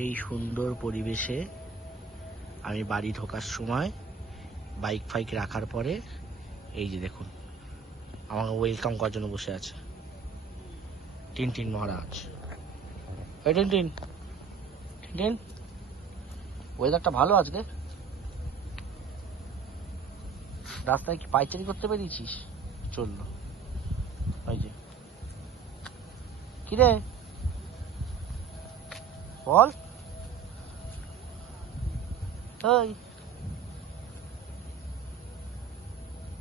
এই সুন্দর পরিবেশে আমি বাড়ি ঢোকার সময় বাইক ফাইক রাখার পরে এই যে দেখুন আমাকে ওয়েলকাম করার জন্য বসে আছে টিনটিন মহারাজ। এই টিনটিন, টিনটিন, ওয়েদারটা ভালো আজকে। রাস্তায় কি পাইচারি করতে পেরেছিস? চললো ওই যে কিরে বল, ওই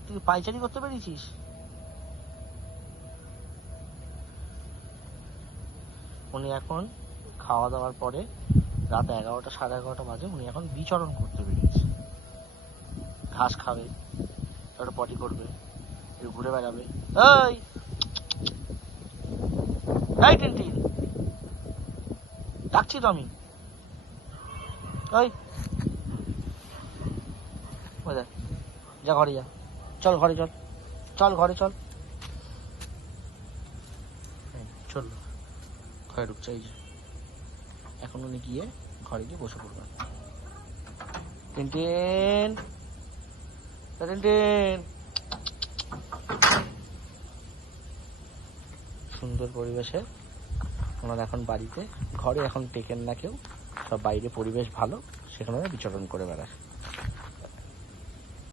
তুই পাইচারি করতে পেরেছিস? উনি এখন খাওয়া দাওয়ার পরে রাত 11টা 11:30 বাজে, উনি এখন বিচরণ করতে বেরিয়েছে। ঘাস খাবে, একটা পটি করবে, একটু ঘুরে বেড়াবে। এই এই টিনটিন, ডাকছি তো আমি। ওই যা ঘরে যা, চল ঘরে চল, চল ঘরে চল, চল ঘরে ঢুকছে। এই যে এখন উনি গিয়ে ঘরে গিয়ে বসে পড়বেন। টিনটিন, টিনটিন, সুন্দর পরিবেশে ওনারা এখন বাড়িতে, ঘরে এখন টেকেন না কেউ, সব বাইরে পরিবেশ ভালো, সেখানে বিচরণ করে বেড়ায়।